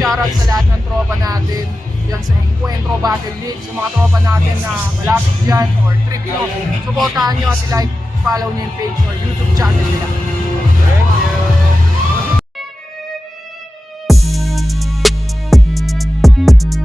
shoutout sa lahat ng tropa natin yan sa Encuentro Battle League, sa mga tropa natin na malapit dyan or trip nyo. Supportahan nyo at like, follow nyo yung page or YouTube channel nila. Thank you.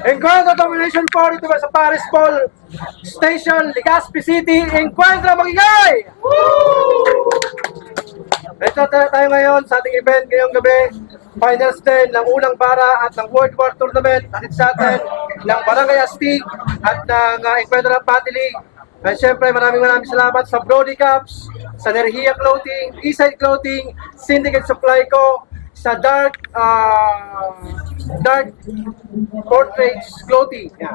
Encuentro Domination 4 dito sa Paris Paul Station, Legazpi City. Encuentro Magigay! Ito tayo ngayon sa ating event ngayong gabi. Finals 10 ng unang bara at ng World War Tournament. At sa atin ng Barangay Astig at ng Encuentro ng Battle League. At syempre maraming salamat sa Brody Caps, sa Nerhia Clothing, Eastside Clothing, Syndicate Supply Co, sa Dark Portraits Clothing. Yeah.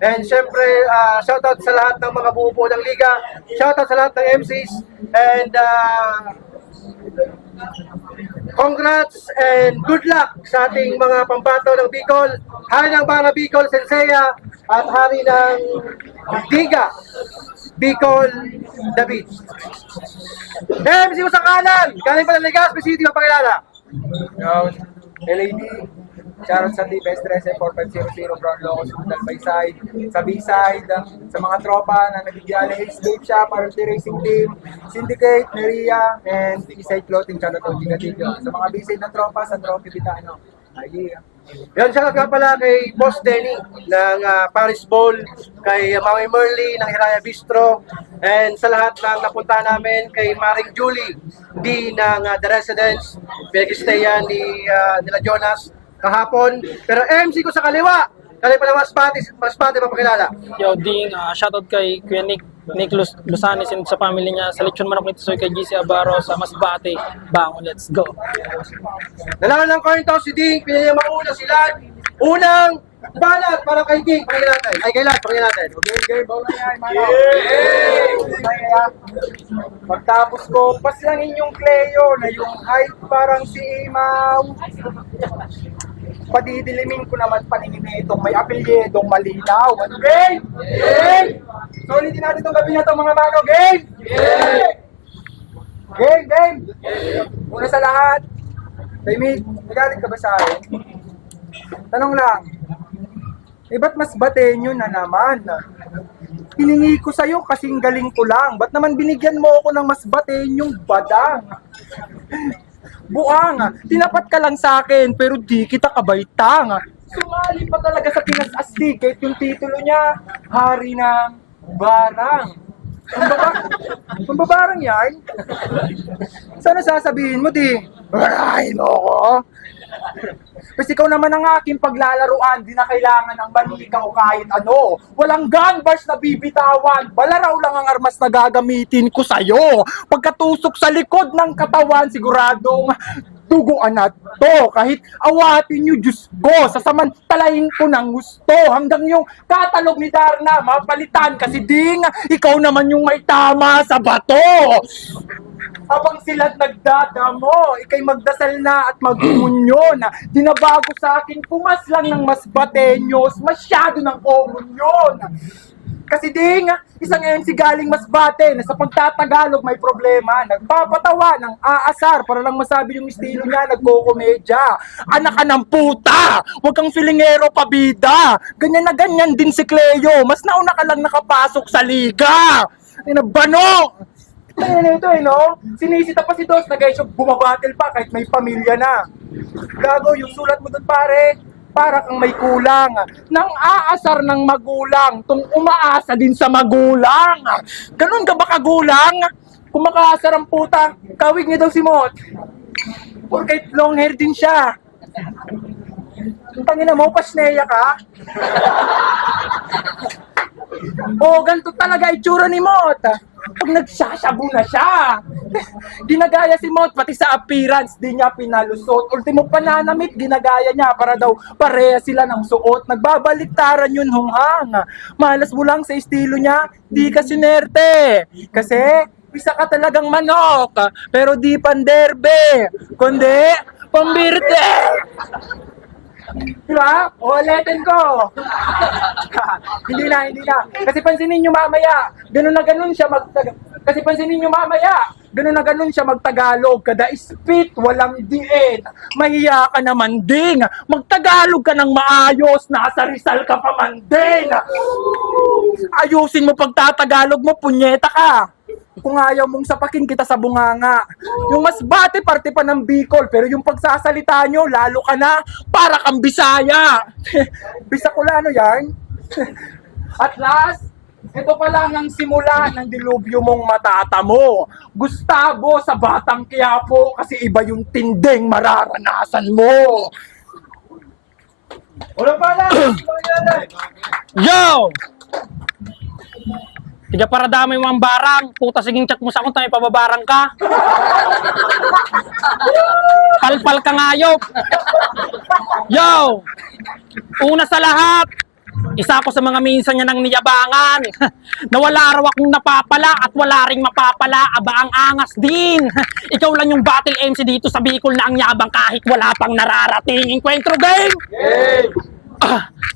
And syempre, shoutout sa lahat ng mga bumubuo ng liga, shoutout sa lahat ng MCs, and congrats and good luck sa ating mga pambato ng Bicol, hari ng Bara Bicol, Senseiya, at hari ng Diga, Bicol, David. MC ko sa kanan, galing pa ng Legazpi City, mapakilala. LAD, shoutout sa T-Best 13-4500 Brown Locos, Dalbay Side, sa B-Side, sa mga tropa na nagbigyan ng Escape Shop, RFT Racing Team, Syndicate, Neria, and B-Side Clothing, shoutout sa Tigatillo. Sa mga B-Side na tropa, sa Trophy Bitano. Yan, shoutout nga pala kay Boss Denny ng Paris Bowl, kay Maui Merly ng Hiraya Bistro, and sa lahat ng napunta namin, kay Maring Julie D ng The Residence, pinag-stayan nila Jonas kahapon. Pero MC ko sa kaliwa pala Masbate mapakilala. Yo, Ding, shoutout kay Kuya Nick Lusanes and sa family niya, sa Lechon Manok nito kay GC Abaro sa Masbate. Bangon, let's go. Nalangan ng coin toss si Ding, pinili mauna sila. Unang banat para kay Ding, pakinggan natin. Ay, kailan, pakinggan natin. Okay, bawal na yan, mano. Pagtapos ko, paslangin yung Cleo na yung height parang si Imaw. Padidilimin ko naman paningin itong may apelyedong malinaw. Ano, game? Game! Sulitin natin itong gabi na itong mga mano. Game! Game! Una sa lahat, Taymig, nagalit ka ba sa akin? Tanong lang, ba't mas batenyo na naman? Hiningi ko sa'yo kasing galing ko lang. Ba't naman binigyan mo ako ng mas batenyong badang? Buang, tinapat ka lang sa akin pero di kita kabaitang. Sumali pa talaga sa Pinas Astig kahit yung titulo niya, Hari ng Barang. Ang babarang yan? Sana sasabihin mo di, barahin mo ako. Kasi ikaw naman ang aking paglalaruan, di na kailangan ng manika o kahit ano. Walang gun bars na bibitawan, balaraw lang ang armas na gagamitin ko sa'yo. Pagkatusok sa likod ng katawan, siguradong duguan na to. Kahit awatin nyo, Diyos ko, sasamantalahin ko ng gusto. Hanggang yung katalog ni Darna, mapalitan kasi ding, ikaw naman yung may tama sa bato. Habang sila't nagdadamo, ikay magdasal na at mag-umunyon. Dinabago sa akin, pumas lang ng mas batenyos, masyado ng komunyon. Kasi ding, isang MC galing Masbate na sa pagtatagalog may problema, nagpapatawa ng aasar para lang masabi yung estilo niya, nagkokomedya. Anak ka ng puta! Huwag kang filingero pabida! Ganyan na ganyan din si Cleo, mas nauna ka lang nakapasok sa liga! Bano! Tayo na ito no? Sinisita pa si Dos na guys yung bumabatil pa kahit may pamilya na. Gago, yung sulat mo doon pare, para kang may kulang. Nang aasar ng magulang, tung umaasa din sa magulang. Ganun ka ba kagulang? Kung makaasar ang puta, kawig niya daw si Mot. Porkait long hair din siya. Ang tangina mo, pasneya ka? O, ganito talaga itsura ni Mot. Pag nagsasabu na siya. Ginagaya si Mot, pati sa appearance, di niya pinalusot. Ultimo pananamit, ginagaya niya para daw pareha sila ng suot. Nagbabaliktaran yun hunghang. Malas mo lang sa estilo niya, di ka sinerte. Kasi, isa ka talagang manok, pero di panderbe. Kundi, pambirte. Diba? O, ulitin ko. Hindi na. Kasi pansinin nyo mamaya, ganun na ganun siya magtagalog. Kada spit, walang diin. Mahiya ka naman ding. Magtagalog ka ng maayos, nasa Rizal ka pa man din. Ayusin mo pagtatagalog mo, punyeta ka. Kung ayaw mong sapakin kita sa bunganga. Yung Masbate, parte pa ng Bicol. Pero yung pagsasalita nyo, lalo ka na, para kang Bisaya. Bisakulano yan. At last, ito pa lang ang simula ng dilubyo mong matatamo. Gustavo sa Batang Quiapo kasi iba yung tinding mararanasan mo. Wala pa lang. Yo! Tiga para damay mo ang barang. Puta, siging chat mo sa akong tayo pababarang ka. Palpal ka ngayop. Yo! Una sa lahat, isa ako sa mga minsan niya ng niyabangan. Nawala raw akong napapala at wala ring mapapala. Aba ang angas din. Ikaw lang yung battle MC dito sa Bicol na ang yabang kahit wala pang nararating. Encuentro game!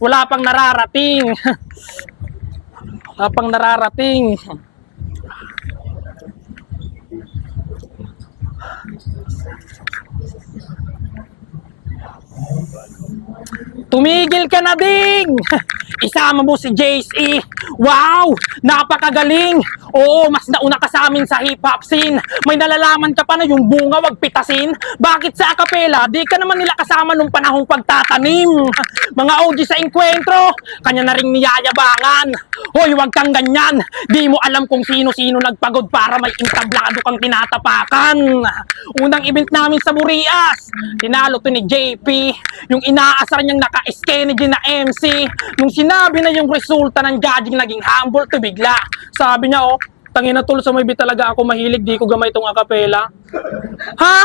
Wala pang nararating. Wala pang nararating. Tumigil ka na ding! Isama mo si JC. Wow! Napakagaling! Oo, mas nauna ka sa amin sa hip-hop scene. May nalalaman ka pa na yung bunga wag pitasin. Bakit sa akapela, di ka naman nila kasama nung panahong pagtatanim? Mga OG sa enkwentro, kanya na ring niyayabangan. Hoy, wag kang ganyan. Di mo alam kung sino-sino nagpagod para may intablado kang tinatapakan. Unang event namin sa Burias, tinalo to ni JP. Yung inaasar niyang naka-skinny na MC. Nung sinabi na yung resulta ng judging naging humble to bigla. Sabi niya, tangina tol, sa may bit talaga ako mahilig, di ko gamay tong akapela. Ha?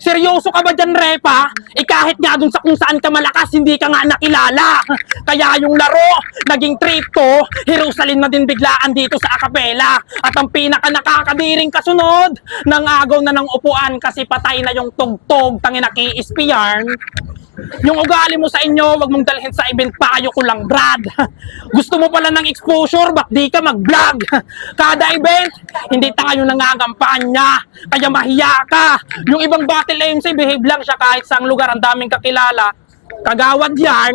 Seryoso ka ba dyan, Repa? Kahit nga dun sa kung saan ka malakas, hindi ka nga nakilala. Kaya yung laro, naging trip to, Jerusalem na din biglaan dito sa akapela. At ang pinaka nakakadiring kasunod, nangagaw na ng upuan kasi patay na yung tugtog, tangina ki-ispiyarn. Yung ugali mo sa inyo, wag mong dalhin sa event, payo ko lang, Brad. Gusto mo pala ng exposure, bak di ka mag-vlog. Kada event, hindi tayo nangangampanya, kaya mahiya ka. Yung ibang battle MC, behave lang siya kahit saang lugar, ang daming kakilala. Kagawad yan.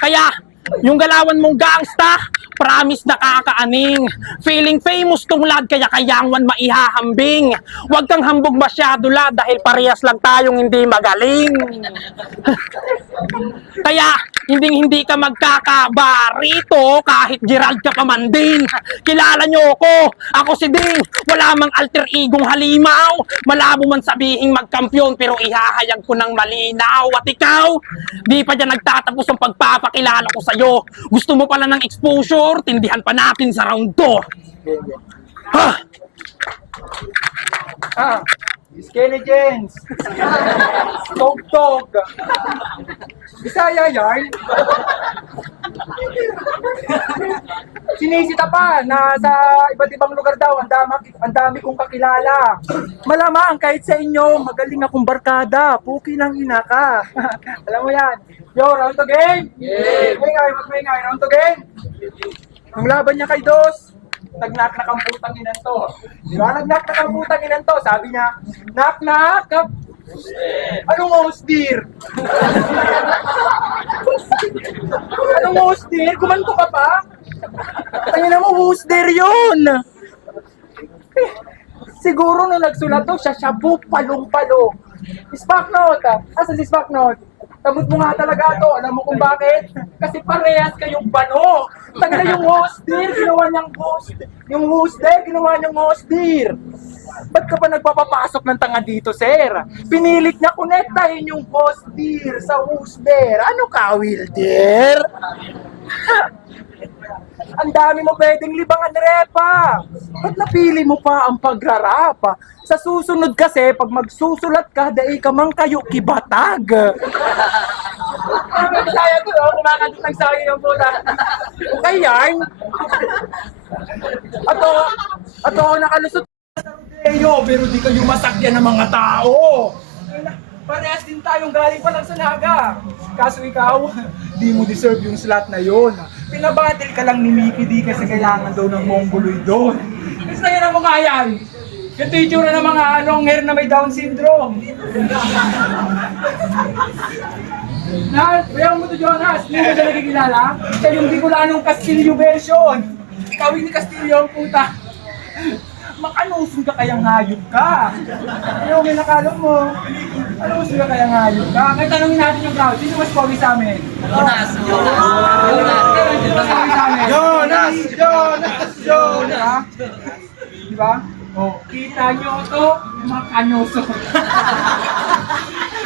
Kaya, yung galawan mong gangsta, promise nakakaaning. Feeling famous tong lad, kaya kayangan maihahambing. Huwag kang hambog masyado lad, dahil parehas lang tayong hindi magaling. Kaya, hindi ka magkakabarito kahit Gerald ka pa man din. Kilala nyo ako si Ding. Wala mang alter egong halimaw. Malabo man sabihing magkampiyon, pero ihahayag ko ng malinaw. At ikaw, di pa dyan nagtatapos ang pagpapakilala ko sa'yo. Gusto mo pala ng exposure, tindihan pa natin sa round 2. Ha? Skinny Jeans. Tog-tog. Bisaya yarn. Sinisita pa na sa iba't ibang lugar daw, ang dami kong kakilala. Malamang kahit sa inyo, magaling akong barkada. Puki ng ina ka. Alam mo yan. Yo, round to game? Yeah. Magmaingay, round to game? Ang laban niya kay Dos, nag-knock-knock ang putang inan to. Di ba? Nag-knock-knock ang putang inan to. Sabi niya, knock-knock. Anong host dear? Anong host dear? Kumanto ka pa? Tangina mo, host dear yun. Siguro nung nagsulat to, siya po palong-palo. Spaknot, asan si Spaknot? Tabot mo nga talaga to. Alam mo kung bakit? Kasi parehas kayong bano. Tangina yung host dear, ginawa niyang host. Yung host dear, ginawa niyang host dear. Ba't ka pa nagpapapasok ng tanga dito, sir? Pinilit niya konektahin yung host dear sa host dear. Ano ka, Will dear? Ang dami mo pwedeng libangan, repa. Ba't napili mo pa ang pagrarapa? Sa susunod kasi, pag magsusulat ka, dai ka mang kayo kibatag. Ang saya to, no? Kumakantot ng sayo yung puta. Okay, yarn? Ato, nakalusot Eyo, pero di kayo masakyan ng mga tao. Parehas din tayong galing pa lang sa naga. Kaso ikaw, di mo deserve yung slot na yon. Pinabatil ka lang ni Mickey D kasi kailangan daw ng mongoloid doon. Kasi na mo nga yan. Ganito yung tsura ng mga long hair na may Down syndrome. Bayaw mo to, Jonas. Hindi mo siya nakikilala? Siya yung Bicolanong Castillo version. Kawin ni Castillo ang puta. Makalusong ka kayang hayop ka. Ayaw, may nakalong mo. Makalusong ka kayang hayop ka. Kaya tanongin natin yung crowd. Sino mas pogi sa amin? Jonas! Sino mas pogi sa amin? Jonas! Diba? Diba? Oh, kita nyo to, makanoso.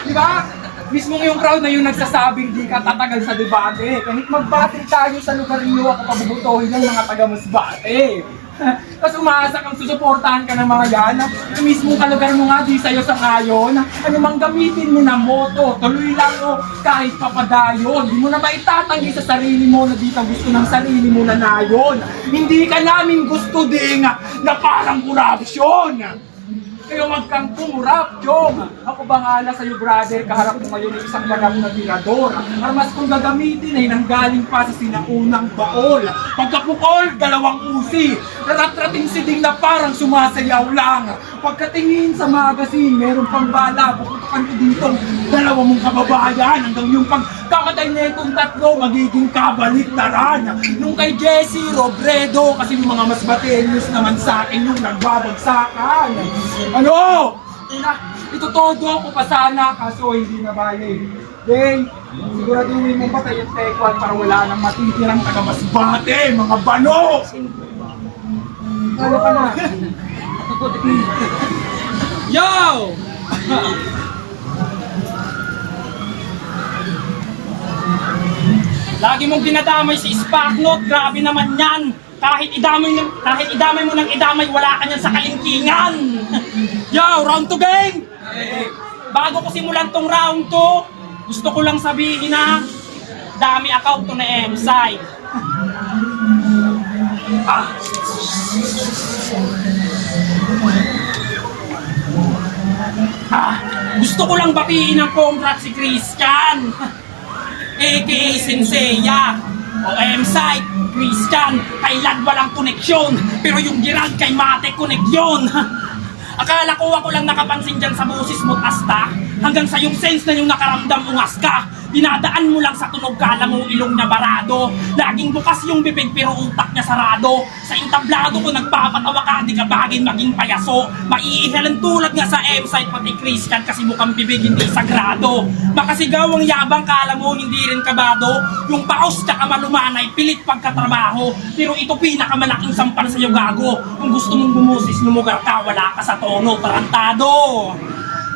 Diba? Mismo yung crowd na yung nagsasabing di ka tatagal sa debate. Kahit mag-battle tayo sa lugar niyo, ako pabubutohin ng mga taga-masbate. Tapos umaasa kang susuportahan ka ng mga yan. Yung mismo kalugar mo nga, di sa'yo sa ngayon. Ano mang gamitin mo na moto, tuloy lang o kahit papadayon. Di mo na ba itatanggi sa sarili mo na di ka gusto ng sarili mo na nayon. Hindi ka namin gusto ding na parang korupsyon. Kayo magkang tumurap, Jong. Ako bangala sa'yo, brother. Kaharap mo ngayon ng isang magap na tirador. Armas kong gagamitin ay nanggaling pa sa sinaunang baol. Pagkapukol, dalawang usi. Naratrating si Ding na parang sumasayaw lang. Pagkatingin sa magazine, meron pang bala. Puputukan ko dito, dalawa mong kababayan. Hanggang yung pagkamatay na itong tatlo, magiging kabaliktaran. Nung kay Jesse Robredo, kasi yung mga mas batenyos naman sa akin yung nagbabagsakan. Ano? Itutodo ko pa sana, kaso hindi na bali. Deng, siguraduhin mo patay yung tekwan para wala nang matitirang taga-masbate, mga bano! Ano ka na? Yo! Lagi mong dinadamay si Spaknot, grabe naman yan. Kahit idamay mo ng idamay, wala ka niyan sa kalingkingan. Yo, round to game! Bago ko simulan tong round to, gusto ko lang sabihin na dami account to na M-Site. Gusto ko lang batiin ng congrats si Christian, aka Senseiya, o M-Site, Christian, kay Lad walang koneksyon, pero yung Gerald kay Mate koneksyon. Akala ko ako lang nakapansin dyan sa boses mo, Asta. Hanggang sa yung sense na yung nakaramdam ungas ka. Dinadaan mo lang sa tunog kala mo ilong niya barado. Laging bukas yung bibig pero utak niya sarado. Sa entablado ko nagpapatawa ka, di ka bagay maging payaso. Maiihalan tulad nga sa M-Site pati Christian kasi mukhang bibig hindi sagrado. Makasigaw ang yabang kala mo hindi rin kabado. Yung paos tsaka malumanay pilit pagkatrabaho. Pero ito pinakamalaking sampal sa'yo gago. Kung gusto mong bumusis lumugar ka, wala ka sa tono, tarantado.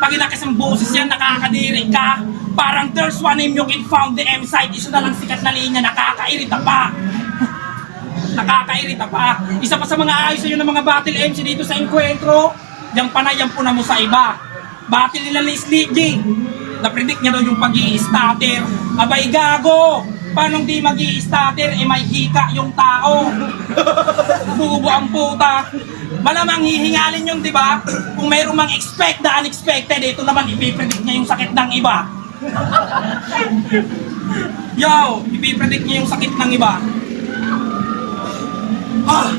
Pag inakas ang boses yan, nakakadiri ka. Parang there's one name you can found the M-Site. Isa na lang sikat na linya, nakakairita pa. Nakakairita pa. Isa pa sa mga ayos sa'yo ng mga battle MC dito sa Encuentro, yung panayang puna mo sa iba. Battle nila Leslie G. Na-predict niya daw yung pag-i-starter. Abay gago! Paano di mag-i-starter, may hika yung tao. Bubo ang puta. Malamang hihingalin yun, di ba? Kung mayroong mang expect na unexpected, ito naman ipipredict niya yung sakit ng iba. Yo, ipipredict niya yung sakit ng iba. Ah!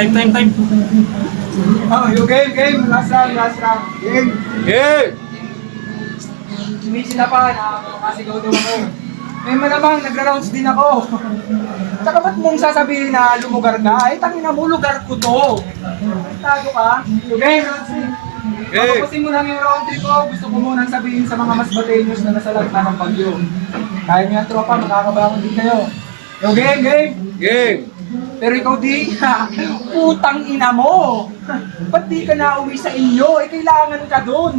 Time. Oh, yung game. Last round. Game. Game! Sumisila pa, nakakasigaw daw ako. Eh malamang, nagra-rounds din ako. Tsaka ba't mong sasabihin na lumugar ka? Eh, tangina mo, lugar ko to. Tago ka. So game, round 3. Game. Papapusin mo lang yung round 3 ko. Gusto ko munang sabihin sa mga mas batenyos na nasa lagna ng bagyo. Kaya niyo yan, tropa, makakabangon din kayo. Yo, game. Game! Pero ikaw di, putang ina mo. Ba't di ka nauwi sa inyo? Eh, kailangan ka doon.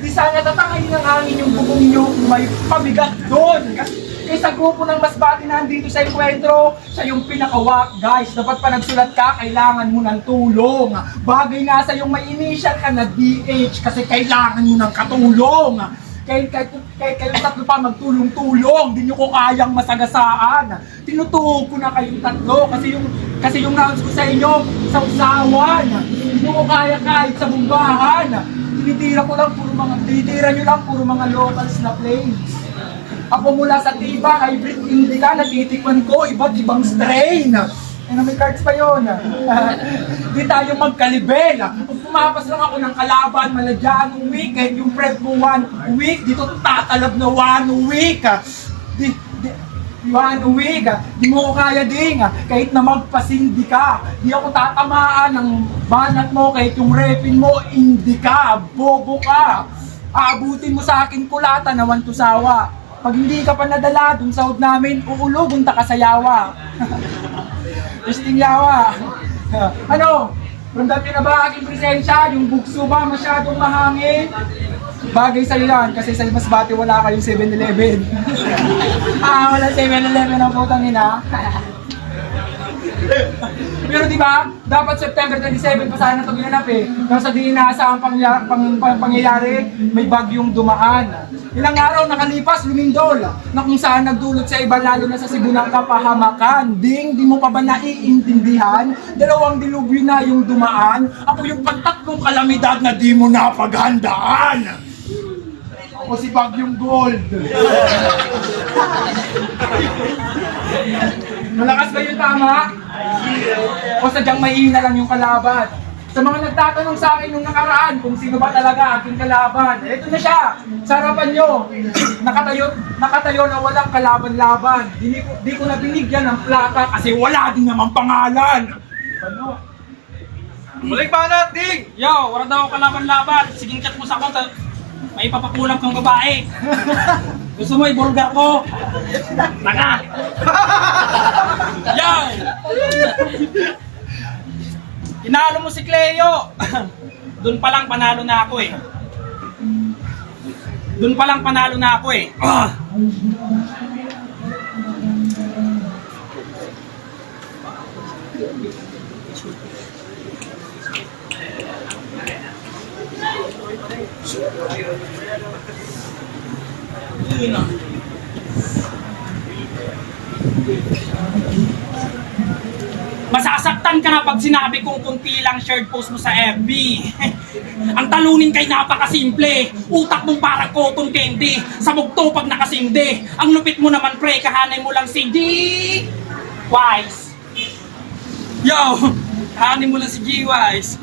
Di sana tatangayin ng hangin yung bubong nyo, may pabigat doon. Kasi sa grupo ng Masbate na andito sa enkwentro, siya yung pinakawak. Guys, dapat pa nagsulat ka, kailangan mo ng tulong. Bagay nga sa yung may initial ka na DH kasi kailangan mo ng katulong. Kayo tatlo pa magtulong-tulong, di nyo ko kayang masagasaan. Tinutuog ko na kayong tatlo kasi yung rounds ko sa inyo, sa usawan. Di nyo ko kaya kahit sa bumbahan. Tinitira nyo lang puro mga locals na planes. Ako mula sa Tiba, hybrid indica, natitikman ko iba't ibang strain. May cards pa yun. Di tayo magkalibel. Kung pumapas lang ako ng kalaban, maladyaan ng week. Kahit yung prep ko 1 week, dito tatalab na 1 week. Di 1 week. Di mo ko kaya ding. Kahit na magpasindi ka. Di ako tatamaan ng banat mo. Kahit yung repin mo, hindi ka. Bobo ka. Aabutin mo sa akin kulata na wantusawa. Pag hindi ka pa nadala dun sa hod namin, uulugon ta ka sa yawa. Testing yawa. Ano? Ramdam niyo na ba aking presensya? Yung bugso ba masyadong mahangin? Bagay sa'yo yan, kasi sa Masbate wala kayong 7-Eleven. Wala 7-Eleven ang putang ina. Pero di ba, dapat September 27 pa sana ito ginanap eh. Kasi di inaasahang pangyayari, may bagyong dumaan. Ilang araw nakalipas, lumindol, na kung saan nagdulot sa iba lalo na sa Cebu ng kapahamakan. Di mo pa ba naiintindihan? 2 dilubyo na yung dumaan. Ako yung pagtatlong kalamidad na di mo napaghandaan. Ako si Bagyong Gold. Malakas ba yung tama? O sadyang mahina lang yung kalaban? Sa mga nagtatanong sa akin nung nakaraan kung sino ba talaga aking kalaban, eto na siya, sa harapan nyo, nakatayo na walang kalaban-laban. Di ko na binigyan ng plaka kasi wala din naman pangalan. Ano? Muling banat, Ding! Yo, wala daw ako kalaban-laban. Siging chat mo sa ako, may papakulang kang babae. Gusto mo ibulgar ko? Taka! Yo! Inalo mo si Cleo! Doon pa lang panalo na ako eh. Masasaktan ka na pag sinabi kong kunti lang shared post mo sa FB. Ang talunin kay napakasimple. Utak mong parang cotton candy. Sabog to pag nakasindi. Ang lupit mo naman pre, kahanay mo lang si G. Wise. Yo, kahanay mo lang si G Wise.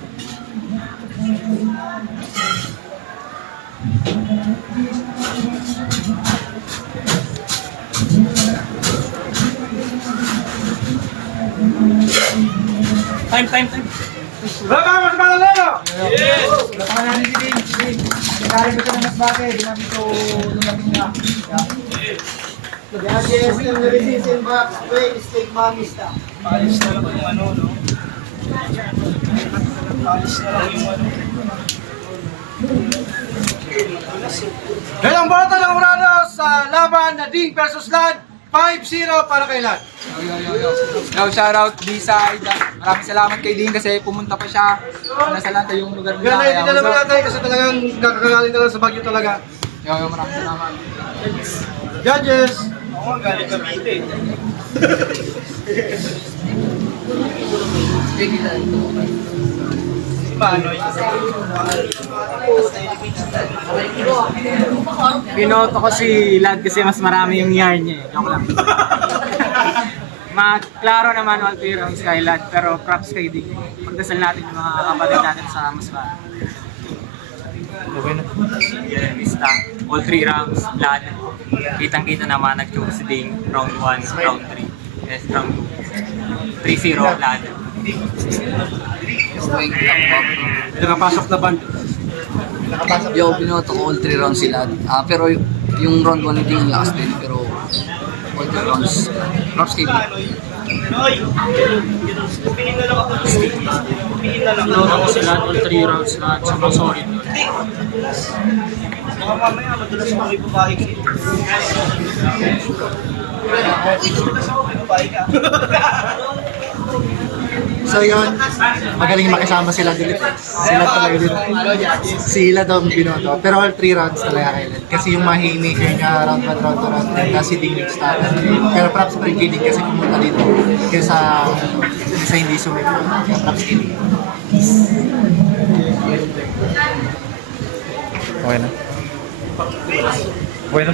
Time. Rama, mas malalero! Yes! Lapangan natin si Ding. Nagkari ko siya ng Masbate, di namin ito lumabing na. Yes, yung resistant box, wait, steak mommy stuff. Palis na lang yung ano, no? Yan ang bata ng Urano sa laban na Ding versus Lad. 5-0 para kay Lad. Yo, shoutout D-Side. Maraming salamat kay Ding kasi pumunta pa siya. Nasa lata yung lugar nila. Kaya hindi na naman so, natin kasi talagang kakagaling na lang sa Baguio talaga. maraming salamat. Judges! Pinoto ko si Lad kasi mas marami yung yarn niya eh. Joke lang. Klaro naman all three rounds kay Lad, pero props kay Dick. Pagdasal natin yung mga kapatid natin sa Masbate. Okay na. Yeah, Mista. All 3 rounds, Lad. Kitang-kita naman, nag-choose si Ding. Round 1, round 3. Yes, round 2. 3-0, Lad. Nakapasok na band. Yo, binoto ko all 3 rounds sila. Pero yung round 1 hindi yung last din. Pero all 3 rounds. Props kay Vic. Pinoto ko sila all 3 rounds lahat sa mga solid. So yun, magaling makisama sila dito. Sila talaga dito. Sila daw ang binoto. Pero all 3 rounds talaga kay Led. Kasi yung mga haymaker niya, round 1, round 2, round 3, kasi Ding nag-start. Pero props pa rin kay Ding kasi pumunta dito. Kaysa hindi sumipo. Kaya props kay Ding. Okay na. Okay na.